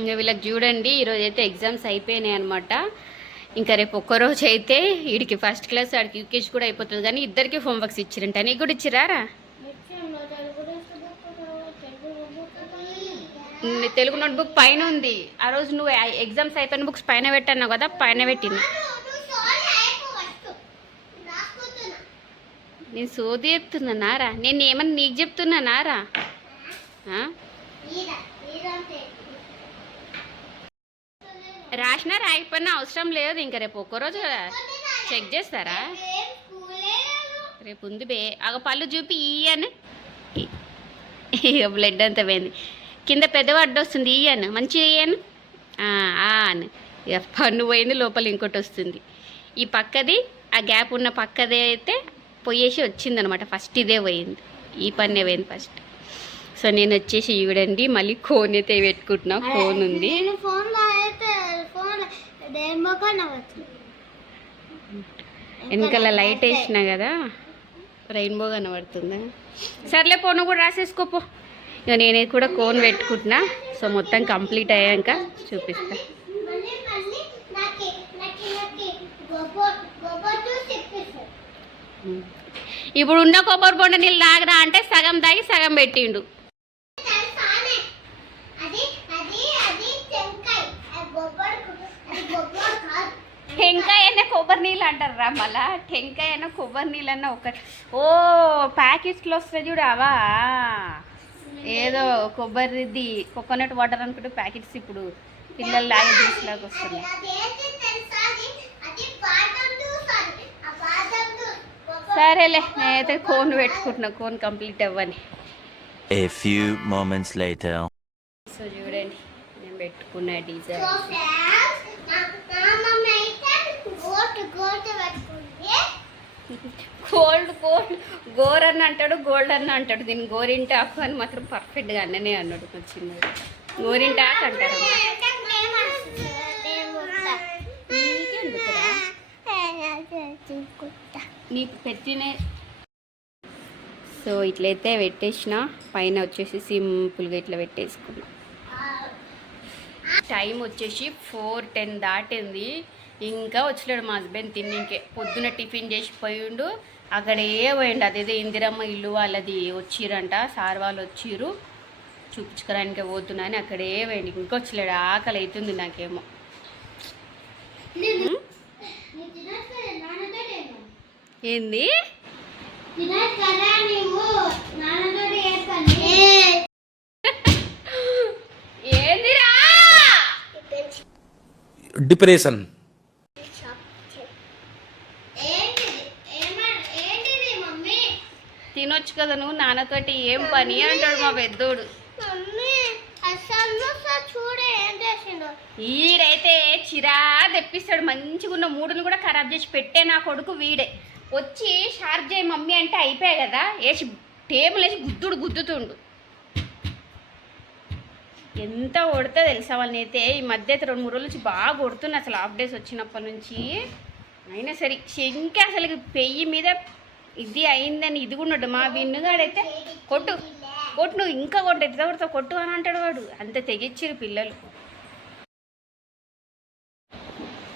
ఇంకా వీళ్ళకి చూడండి ఈరోజు అయితే ఎగ్జామ్స్ అయిపోయినాయి అనమాట. ఇంకా రేపు ఒక్కరోజు అయితే వీడికి ఫస్ట్ క్లాస్ ఆడికి యూకేజీ కూడా అయిపోతుంది. కానీ ఇద్దరికి హోంవర్క్స్ ఇచ్చిరంట. నీకు కూడా ఇచ్చిరారా? తెలుగు నోట్బుక్ పైన ఉంది. ఆ రోజు నువ్వు ఎగ్జామ్స్ అయిపోయిన బుక్స్ పైన పెట్టన్నావు కదా, పైన పెట్టింది. నేను సోది చెప్తున్నానారా? నేను ఏమన్నా నీకు చెప్తున్నానారా? రాసినా రాయకపోయినా అవసరం లేదు. ఇంకా రేపు ఒక్కరోజు చెక్ చేస్తారా? రేపు ఉంది బే. పళ్ళు చూపి ఇయ్యను. బ్లడ్ అంతా పోయింది. కింద పెద్దగా అడ్డు వస్తుంది. ఇయ్యను మంచిగా ఇయ్యను అని. పన్ను పోయింది, లోపల ఇంకోటి వస్తుంది. ఈ పక్కది ఆ గ్యాప్ ఉన్న పక్కదే అయితే పోయేసి వచ్చిందనమాట. ఫస్ట్ ఇదే పోయింది, ఈ పన్నే పోయింది ఫస్ట్. సో నేను వచ్చేసి చూడండి మళ్ళీ కోన్ అయితే పెట్టుకుంటున్నా. కోన్ ఉంది. వెనకాల లైట్ వేసినా కదా, రెయిన్బో కనబడుతుందా? సర్లే పోను కూడా రాసేసుకోపో. ఇక నేను కూడా కోన్ పెట్టుకుంటున్నా. సో మొత్తం కంప్లీట్ అయ్యాక చూపిస్తా. ఇప్పుడు ఉన్న కొబ్బరి బొండ నీళ్ళు తాగరా అంటే సగం తాగి సగం పెట్టిండు. టెంకాయ అయినా కొబ్బరి నీళ్ళు అంటారు రా. మళ్ళా టెంకాయ అయినా కొబ్బరి నీళ్ళు అన్నా ఒకటి. ఓ ప్యాకెట్స్లో వస్తాయి చూడు, అవా ఏదో కొబ్బరిది కోకోనట్ వాటర్ అనుకుంటే ప్యాకెట్స్ ఇప్పుడు పిల్లలు లాగా జ్యూస్ లాగా వస్తున్నాయి. సరేలే, నేనైతే కోన్ పెట్టుకుంటున్నా. కోన్ కంప్లీట్ అవ్వని. సో చూడండి నేను పెట్టుకున్న డిజైన్. గోల్డ్ గోర్ అని అంటాడు, గోల్డ్ అని అంటాడు. దీన్ని గోరింటాకు అని మాత్రం పర్ఫెక్ట్గా అన్ననే అన్నాడు. వచ్చింది గోరింటాకు అంటారు. నీకు పెట్టిన. సో ఇట్లయితే పెట్టేసిన. పైన వచ్చేసి సింపుల్గా ఇట్లా పెట్టేసుకున్నా. టైం వచ్చేసి 4:10 దాటింది. ఇంకా వచ్చలేడు మా హస్బెండ్ తిన్నింకే. పొద్దున టిఫిన్ చేసి పోయిండు, అక్కడే పోయిండు. అదేదో ఇందిరమ్మ ఇల్లు వాళ్ళది వచ్చిరంట, సార్ వాళ్ళు వచ్చిర్రు, చూపించుకోవడానికి పోతున్నాను. అక్కడే పోయిండు, ఇంకా వచ్చలేడు. ఆకలి అవుతుంది నాకేమో. ఏంది ఏందిరా? డిప్రెషన్. తినొచ్చు కదా నువ్వు, నాన్నతోటి ఏం పని అంటాడు మా పెద్దోడు. వీడైతే చిరా తెప్పిస్తాడు. మంచిగా ఉన్న మూడుని కూడా ఖరాబ్ చేసి పెట్టే నా కొడుకు వీడే. వచ్చి షార్ప్ చేయి మమ్మీ అంటే అయిపోయాయి కదా, వేసి టేబుల్ వేసి గుద్దుతుండు. ఎంత కొడితే తెలుసా వాళ్ళని. అయితే ఈ మధ్య అయితే 2-3 రోజుల నుంచి బాగా కొడుతున్నా అసలు, హాఫ్ డేస్ వచ్చినప్పటి నుంచి. అయినా సరే ఇంకా అసలు పెయ్యి మీద ఇది అయిందని ఇది కూడా ఉన్నాడు. మా విన్నుగాడైతే కొట్టు నువ్వు ఇంకా కొట్టు, ఎట్లా కొడతావు కొట్టు అని అంటాడు వాడు. అంత తెగిచ్చిరు పిల్లలు.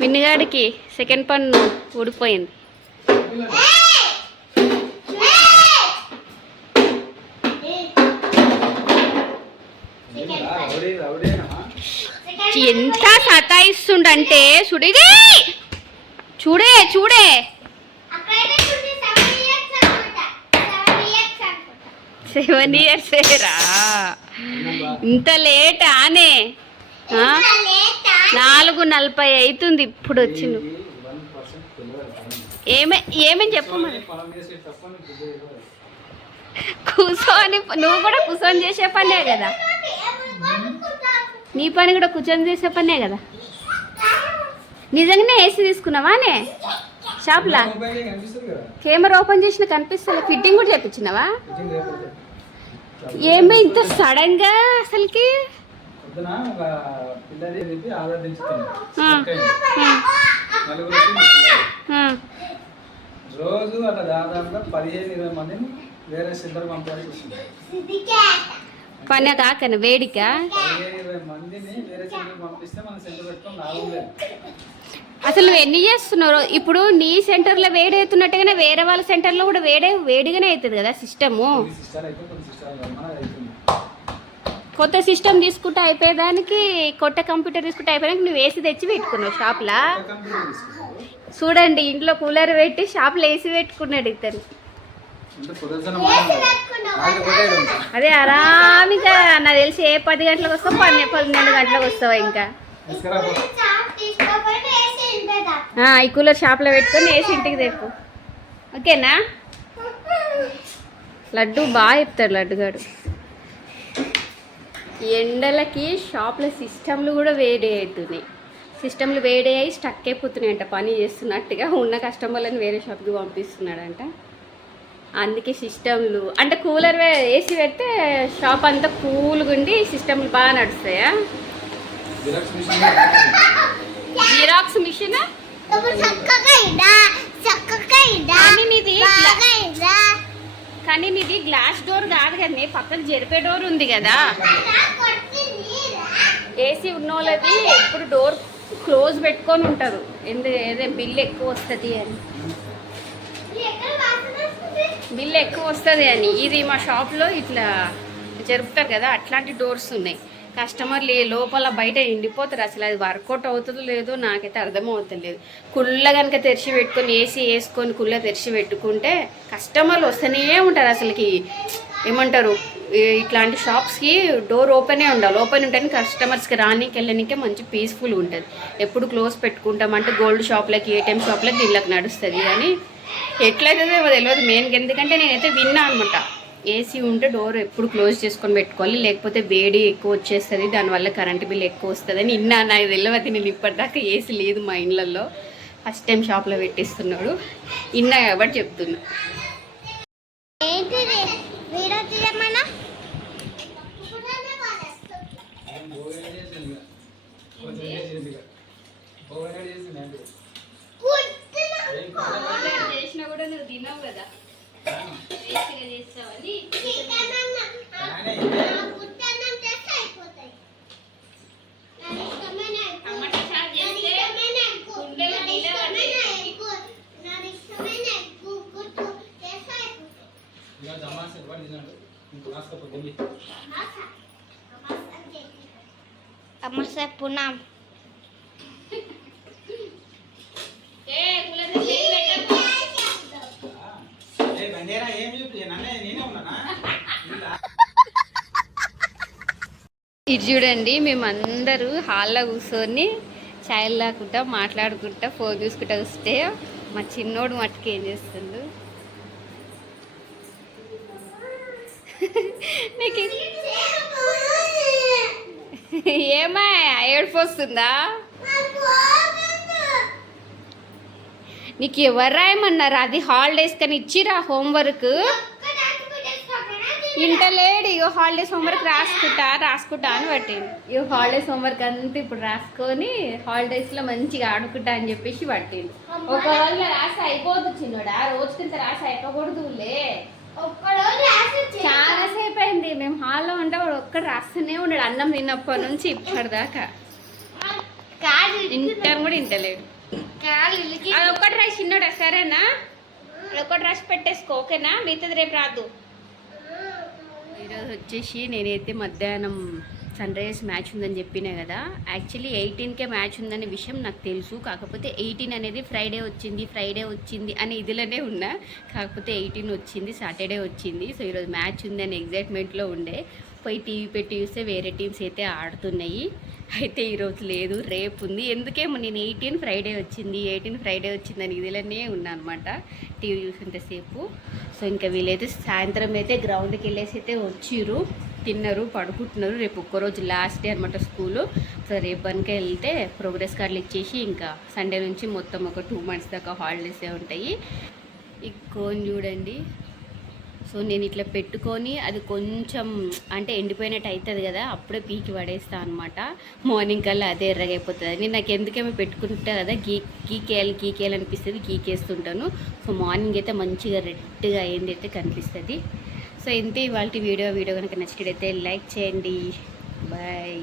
విన్నుగాడికి సెకండ్ పన్ను ఊడిపోయింది. ఎంత సతాయిస్తుండంటే చూడే 7 years రా. ఇంత లేట్ ఆనే? 4:40 అవుతుంది ఇప్పుడు వచ్చి. ఏమని చెప్పు మరి. కూర్చొని నువ్వు కూడా కూర్చొని చేసే పనే కదా, నీ పని కూడా కూర్చొని చేసే పనే కదా. నిజంగానే ఏసీ తీసుకున్నావానే షాప్లా? కెమెరా ఓపెన్ చేసిన కనిపిస్తా. ఫిట్టింగ్ కూడా చేయించినావా? ఏమో ఇంత సడన్ గా అసలుకి. రోజు అట్లా దాదాపుగా 15-20 మందిని వేరే సెంటర్ పంపాల్సి వస్తుంది. పని కాకన వేడికా 15-20 మందిని వేరే సెంటర్ పంపిస్తే మన సెంటర్ పెట్టుకొని లాభం లేదు. అసలు నువ్వు ఎన్ని చేస్తున్నావు ఇప్పుడు నీ సెంటర్లో వేడి అవుతున్నట్టుగానే వేరే వాళ్ళ సెంటర్లో కూడా వేడిగానే అవుతుంది కదా సిస్టము. కొన్ని సిస్టర్ అయితే కొన్ని సిస్టర్ మనది అవుతుంది. కొత్త సిస్టమ్ తీసుకుంటే అయిపోయేదానికి కొత్త కంప్యూటర్ తీసుకుంటే అయిపోయేదానికి నువ్వు ఏసీ తెచ్చి పెట్టుకున్నావు షాప్లో. కంప్యూటర్ తీసుకుంటారు చూడండి ఇంట్లో కూలర్ పెట్టి షాప్లో ఏసీ పెట్టుకున్నాడు ఇతను. అంటే కుదరసన మాట కొట్టేయడం. అదే ఆరామిగా నాకు తెలిసి ఏ 10 గంటలకు వస్తావు 12 గంటలకు వస్తావా ఇంకా. తీసుకురా పో. ఈ కూలర్ షాప్లో పెట్టుకొని ఏసీ ఇంటికి తెప్పు. ఓకేనా? లడ్డు బాగా చెప్తాడు లడ్డుగాడు. ఎండలకి షాప్లో సిస్టమ్లు కూడా వేడి అవుతున్నాయి. సిస్టమ్లు వేడి అయ్యి స్టక్ అయిపోతున్నాయంట పని చేస్తున్నట్టుగా. ఉన్న కస్టమర్లను వేరే షాప్కి పంపిస్తున్నాడంట. అందుకే సిస్టమ్లు అంటే కూలర్ ఏసీ పెడితే షాప్ అంతా కూల్గా ఉండి సిస్టమ్లు బాగా నడుస్తాయా? జిరాక్స్ మిషన్ కానీ నీది గ్లాస్ డోర్ కాదు కదా, పక్కన జరిపే డోర్ ఉంది కదా. ఏసీ ఉన్న వాళ్ళది ఎప్పుడు డోర్ క్లోజ్ పెట్టుకొని ఉంటారు, ఏదో బిల్ ఎక్కువ వస్తుంది అని. బిల్ ఎక్కువ వస్తుంది అని. ఇది మా షాప్లో ఇట్లా జరుపుతారు కదా, అట్లాంటి డోర్స్ ఉన్నాయి. కస్టమర్లు లోపల బయట ఎండిపోతారు. అసలు అది వర్కౌట్ అవుతుందో లేదో నాకైతే అర్థమవుతలేదు. కుళ్ళ కనుక తెరిచి పెట్టుకొని ఏసీ వేసుకొని కుళ్ళ తెరిచి పెట్టుకుంటే కస్టమర్లు వస్తూనే ఉంటారు. అసలుకి ఏమంటారు, ఇట్లాంటి షాప్స్కి డోర్ ఓపెనే ఉండాలి. ఓపెన్ ఉంటేనే కస్టమర్స్కి రానికి వెళ్ళనికే మంచి పీస్ఫుల్ ఉంటుంది. ఎప్పుడు క్లోజ్ పెట్టుకుంటామంటే గోల్డ్ షాప్లకి ఏటీఎం షాప్లకి దీనికి నడుస్తుంది. కానీ ఎట్లయితే తెలియదు మెయిన్గా. ఎందుకంటే నేనైతే విన్నా అనమాట, ఏసీ ఉంటే డోర్ ఎప్పుడు క్లోజ్ చేసుకొని పెట్టుకోవాలి, లేకపోతే వేడి ఎక్కువ వచ్చేస్తుంది, దానివల్ల కరెంటు బిల్ ఎక్కువ వస్తుంది అని విన్నా. నాకు తెలియదు. నేను ఇప్పటిదాకా ఏసీ లేదు మా ఇళ్ళల్లో. ఫస్ట్ టైం షాప్లో పెట్టిస్తున్నాడు. విన్నా కాబట్టి చెప్తున్నా. చేసినా కూడా నువ్వు తినవు కదా, చేస్తావని. పునాం ఇది చూడండి, మేమందరూ హాల్లో కూర్చొని ఛాయలు లాక్కుంటా మాట్లాడుకుంటా ఫోన్ చూసుకుంటా వస్తే మా చిన్నోడు మట్టుకు ఏం చేస్తుండు. నీకు ఏమా ఏడుపు వస్తుందా? నీకు ఎవరు రాయమన్నారు? అది హాలిడేస్ కానీ ఇచ్చిరా హోంవర్క్. ఇంటలేడు. ఇగో హాలిడేస్ హోంవర్క్ రాసుకుంటా అని పట్టిండు. ఇగో హాలిడేస్ హోంవర్క్ అంతా ఇప్పుడు రాసుకొని హాలిడేస్లో మంచిగా ఆడుకుంటా అని చెప్పేసి పట్టిండు. ఒకవేళ రాసి అయిపోదు చిన్నోడా, రోజుకింత రాసి అయిపోకూడదులే. చాలా సేపు అయింది మేము హాల్లో ఉంటే వాడు ఒక్కడు రాస్తూనే ఉన్నాడు అన్నం తిన్నప్పటి నుంచి ఇప్పటిదాకా. ఇంటర్ కూడా ఇంటలేడు. అది ఒక్కటి రాసి చిన్నోడా, సరేనా? అది ఒక్కటి రాసి పెట్టేసుకో, ఓకేనా? మిగతాది రేపు రాదు. ఈరోజు వచ్చేసి నేనైతే మధ్యాహ్నం సన్ రైజర్స్ మ్యాచ్ ఉందని చెప్పినా కదా. యాక్చువల్లీ 18కే మ్యాచ్ ఉందనే విషయం నాకు తెలుసు. కాకపోతే 18 అనేది ఫ్రైడే వచ్చింది అనే ఇదిలోనే ఉన్నా. కాకపోతే 18 వచ్చింది, సాటర్డే వచ్చింది. సో ఈరోజు మ్యాచ్ ఉందని ఎగ్జైట్మెంట్లో ఉండే. పోయి టీవీ పెట్టి చూస్తే వేరే టీమ్స్ అయితే ఆడుతున్నాయి. అయితే ఈరోజు లేదు, రేపు ఉంది. ఎందుకేమో నేను 18 ఫ్రైడే వచ్చిందని ఇదిలోనే ఉన్నా అనమాట టీవీ చూసేంతసేపు. సో ఇంకా వీళ్ళైతే సాయంత్రం అయితే గ్రౌండ్కి వెళ్ళేసి అయితే వచ్చిర్రు, తిన్నారు, పడుకుంటున్నారు. రేపు ఒక్కరోజు లాస్ట్ డే అనమాట స్కూలు. సో రేపు కనుక వెళ్తే ప్రోగ్రెస్ కార్డులు ఇచ్చేసి ఇంకా సండే నుంచి మొత్తం ఒక 2 months దాకా హాలిడేసే ఉంటాయి. ఈ కోన్ చూడండి. సో నేను ఇట్లా పెట్టుకొని అది కొంచెం అంటే ఎండిపోయినట్టు అవుతుంది కదా, అప్పుడే పీకి పడేస్తాను అనమాట. మార్నింగ్ కల్లా అదే ఎర్రగైపోతుంది అని నాకు ఎందుకేమో పెట్టుకుంటా కదా, గీకేయాలి అనిపిస్తుంది, గీకేస్తుంటాను. సో మార్నింగ్ అయితే మంచిగా రెడ్గా అయింది అయితే కనిపిస్తుంది. సో ఇంతే ఇవాళ వీడియో కనుక నచ్చినట్టయితే లైక్ చేయండి. బాయ్.